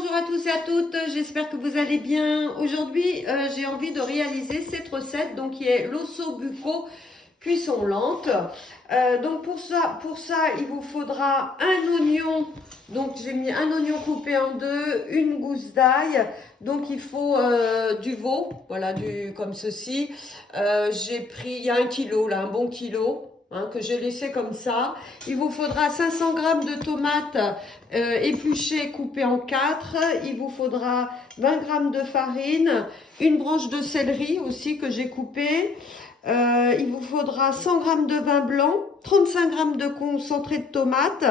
bonjour à tous et à toutes, j'espère que vous allez bien. Aujourd'hui, j'ai envie de réaliser cette recette donc qui est l'osso bucco cuisson lente. Donc pour ça, il vous faudra un oignon. Donc j'ai mis un oignon coupé en deux, une gousse d'ail. Donc il faut du veau, voilà, comme ceci. J'ai pris, il y a 1 kilo là, un bon kilo. Que j'ai laissé comme ça. Il vous faudra 500 g de tomates épluchées, coupées en 4. Il vous faudra 20 g de farine, une branche de céleri aussi que j'ai coupée. Il vous faudra 100 g de vin blanc, 35 g de concentré de tomate,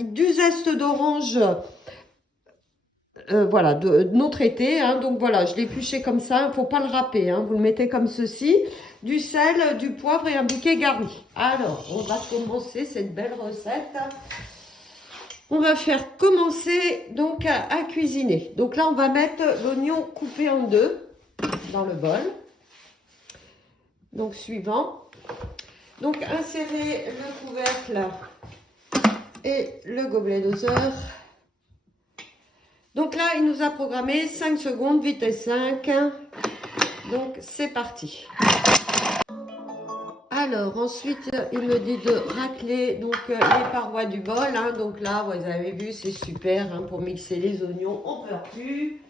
du zeste d'orange. Voilà, non traité, donc voilà, je l'ai épluché comme ça, il ne faut pas le râper, vous le mettez comme ceci, du sel, du poivre et un bouquet garni. Alors, on va commencer cette belle recette. On va faire commencer donc à cuisiner. Donc là, on va mettre l'oignon coupé en deux dans le bol. Donc, suivant. Donc, insérez le couvercle et le gobelet doseur. Donc là, il nous a programmé 5 secondes, vitesse 5. Donc, c'est parti. Alors, ensuite, il me dit de racler donc, les parois du bol. Donc là, vous avez vu, c'est super pour mixer les oignons. On ne pleure plus.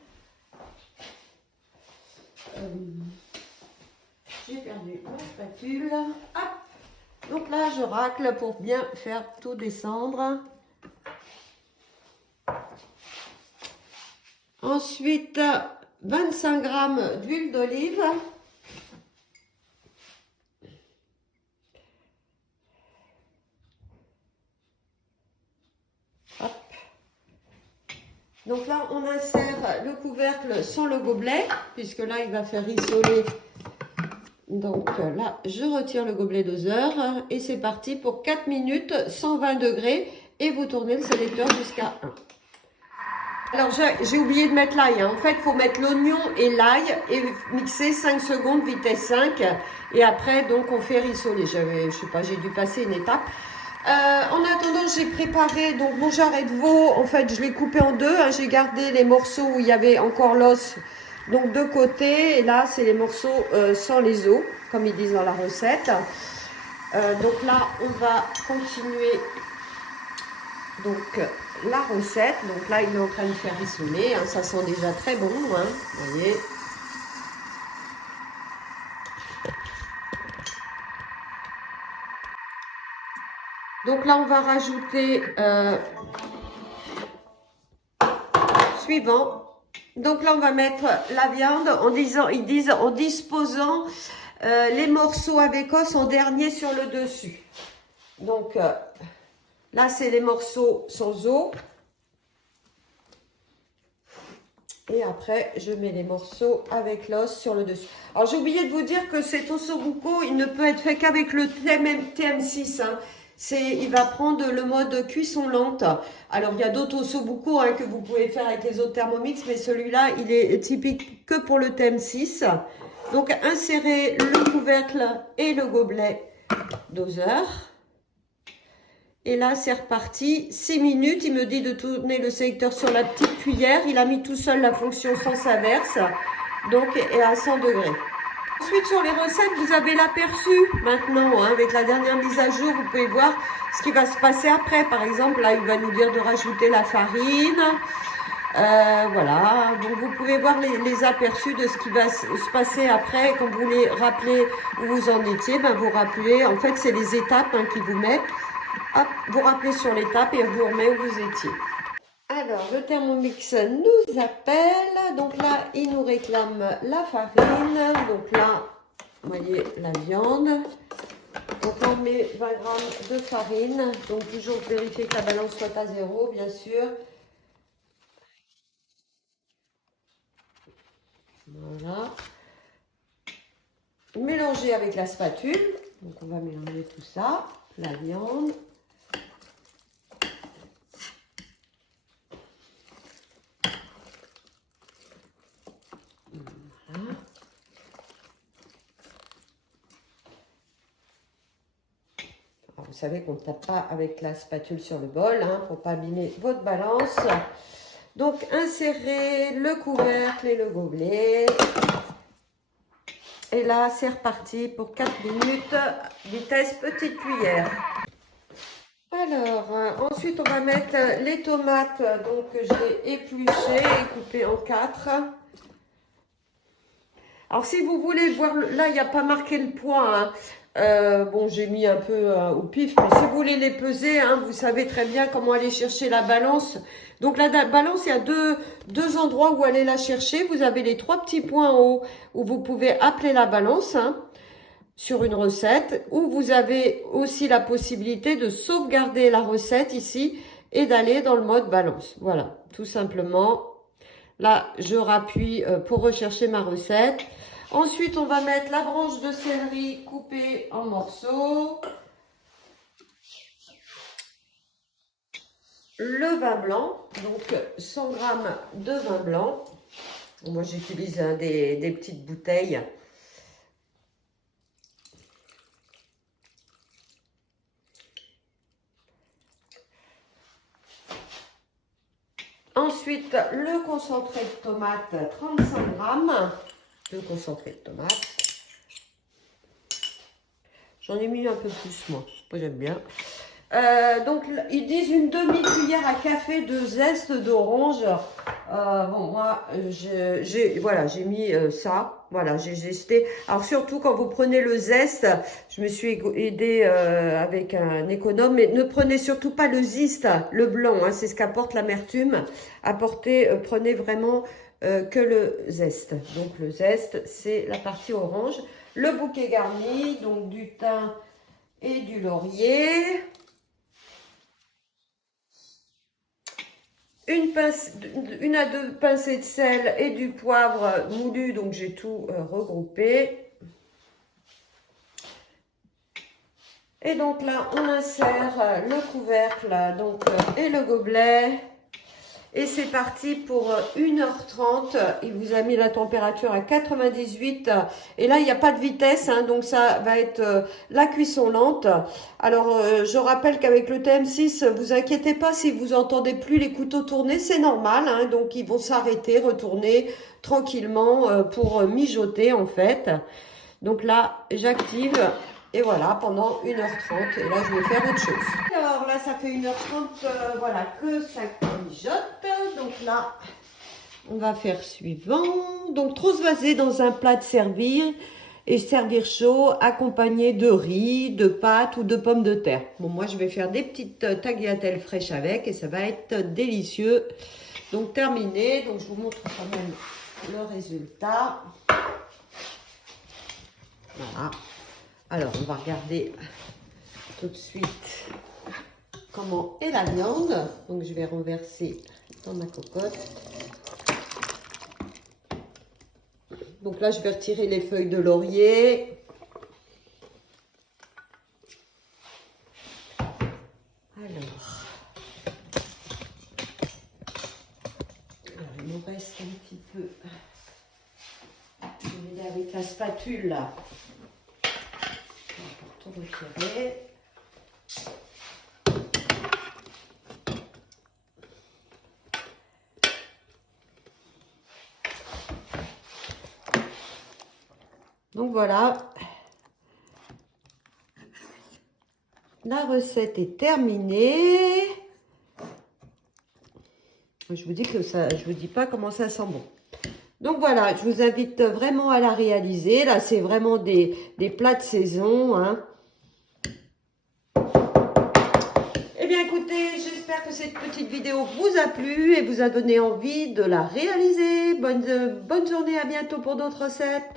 J'ai perdu ma spatule. Hop. Donc là, je racle pour bien faire tout descendre. Ensuite, 25 g d'huile d'olive. Hop. Donc là, on insère le couvercle sans le gobelet, puisque là, il va faire rissoler. Donc là, je retire le gobelet doseur et c'est parti pour 4 minutes, 120 degrés. Et vous tournez le sélecteur jusqu'à 1. Alors, j'ai oublié de mettre l'ail. En fait, il faut mettre l'oignon et l'ail et mixer 5 secondes, vitesse 5. Et après, donc, on fait rissoler. Je sais pas, j'ai dû passer une étape. En attendant, j'ai préparé donc mon jarret de veau. En fait, je l'ai coupé en deux. J'ai gardé les morceaux où il y avait encore l'os, donc de côté. Et là, c'est les morceaux sans les os, comme ils disent dans la recette. Donc là, on va continuer donc la recette. Donc là, il est en train de faire rissoler. Ça sent déjà très bon. Vous voyez. Donc là, on va rajouter suivant. Donc là, on va mettre la viande ils disent en disposant les morceaux avec os en dernier sur le dessus. Donc là, c'est les morceaux sans os. Et après, je mets les morceaux avec l'os sur le dessus. Alors, j'ai oublié de vous dire que cet osso bucco, il ne peut être fait qu'avec le TM6. Il va prendre le mode cuisson lente. Alors, il y a d'autres osso bucco que vous pouvez faire avec les autres Thermomix, mais celui-là, il est typique que pour le TM6. Donc, insérez le couvercle et le gobelet doseur. Et là, c'est reparti. 6 minutes, il me dit de tourner le sélecteur sur la petite cuillère. Il a mis tout seul la fonction sens inverse, donc et à 100 degrés. Ensuite, sur les recettes, vous avez l'aperçu maintenant. Avec la dernière mise à jour, vous pouvez voir ce qui va se passer après. Par exemple, là, il va nous dire de rajouter la farine. Voilà, donc vous pouvez voir les aperçus de ce qui va se passer après. Quand vous voulez rappeler où vous en étiez, vous rappelez. En fait, c'est les étapes qui vous mettent. Hop, vous rappelez sur l'étape et vous remet où vous étiez. Alors, le Thermomix nous appelle. Donc là, il nous réclame la farine. Donc là, vous voyez la viande. Donc on met 20 g de farine. Donc toujours vérifier que la balance soit à 0, bien sûr. Voilà. Mélanger avec la spatule. Donc on va mélanger tout ça. La viande. Alors, vous savez qu'on ne tape pas avec la spatule sur le bol pour ne pas abîmer votre balance. Donc, insérez le couvercle et le gobelet. Et là, c'est reparti pour 4 minutes, vitesse petite cuillère. Alors, ensuite, on va mettre les tomates. Donc, j'ai épluché et coupé en 4. Alors, si vous voulez voir, là, il n'y a pas marqué le poids, hein. Bon, j'ai mis un peu au pif, mais si vous voulez les peser, hein, vous savez très bien comment aller chercher la balance. Donc, la balance, il y a deux endroits où aller la chercher. Vous avez les 3 petits points en haut où vous pouvez appeler la balance, hein, sur une recette, ou vous avez aussi la possibilité de sauvegarder la recette ici et d'aller dans le mode balance. Voilà, tout simplement. Là, je rappuie pour rechercher ma recette. Ensuite, on va mettre la branche de céleri coupée en morceaux. Le vin blanc, donc 100 g de vin blanc. Moi, j'utilise des petites bouteilles. Ensuite, le concentré de tomate, 35 g. Le concentré de tomate. J'en ai mis un peu plus, moi. J'aime bien. Donc, ils disent une demi-cuillère à café de zeste d'orange. Bon, moi, j'ai mis ça. Voilà, j'ai zesté. Alors, surtout quand vous prenez le zeste, je me suis aidée avec un économe, mais ne prenez surtout pas le zeste, le blanc, hein, c'est ce qu'apporte l'amertume. Prenez vraiment que le zeste. Donc, le zeste, c'est la partie orange. Le bouquet garni, donc du thym et du laurier. Une à 2 pincées de sel et du poivre moulu, donc j'ai tout regroupé. Et donc là, on insère le couvercle donc, et le gobelet. Et c'est parti pour 1h30. Il vous a mis la température à 98. Et là, il n'y a pas de vitesse, hein, donc ça va être la cuisson lente. Alors, je rappelle qu'avec le TM6, vous inquiétez pas si vous entendez plus les couteaux tourner, c'est normal, hein, donc ils vont s'arrêter, retourner tranquillement pour mijoter en fait. Donc là, j'active. Et voilà, pendant 1h30. Et là, je vais faire autre chose. Alors là, ça fait 1h30, voilà, que ça mijote. Donc là, on va faire suivant. Donc, transvaser dans un plat de servir et servir chaud, accompagné de riz, de pâtes ou de pommes de terre. Bon, moi, je vais faire des petites tagliatelles fraîches avec et ça va être délicieux. Donc, terminé. Donc, je vous montre quand même le résultat. Voilà. Alors, on va regarder tout de suite comment est la viande. Donc, je vais renverser dans ma cocotte. Donc là, je vais retirer les feuilles de laurier. Alors, il nous reste un petit peu. Je vais l'aider avec la spatule là. Pour tout retirer. Donc voilà, la recette est terminée. Je vous dis que ça, je vous dis pas comment ça sent bon. Donc voilà, je vous invite vraiment à la réaliser. Là, c'est vraiment des plats de saison, hein. Eh bien, écoutez, j'espère que cette petite vidéo vous a plu et vous a donné envie de la réaliser. Bonne journée, à bientôt pour d'autres recettes.